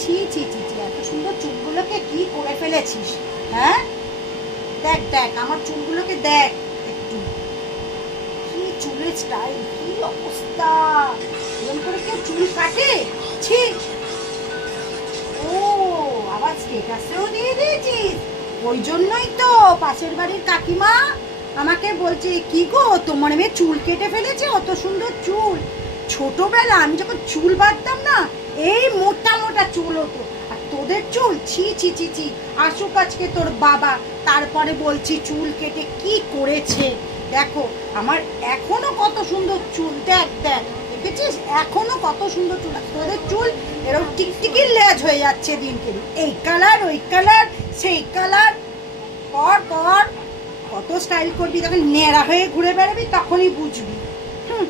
ছি ছি ছি ছি, এত সুন্দর চুলগুলোকে কি করে ফেলেছিস? হ্যাঁ, দেখ দেখ আমার চুলগুলোকে দেখ একটু, কি চুলের স্টাইল, কি অবস্থা! এরকম করে কেউ চুল কাটে? ছি! ও, আবার স্টেটাসেও দিয়ে দিয়েছিস? ওই জন্যই তো পাশের বাড়ির কাকিমা আমাকে বলছে, কি গো তোমার মেয়ে চুল কেটে ফেলেছে, অত সুন্দর চুল। ছোটবেলা আমি যখন চুল বাঁধতাম না, এই মোটা মোটা চুল হতো, আর তোদের চুল ছি ছি ছি ছি। আসুক আজকে তোর বাবা, তারপরে বলছি চুল কেটে কি করেছে। দেখো আমার এখনো কত সুন্দর চুল, দেখ দেখ, দেখেছিস এখনো কত সুন্দর চুল। আর তোদের চুল এরকম টিকটিকির লেজ হয়ে যাচ্ছে দিনকে দিন, এই কালার ওই কালার সেই কালার। কর কর, কত স্টাইল করবি, তখন ন্যাড়া হয়ে ঘুরে বেড়াবি তখনই বুঝবি। হুম।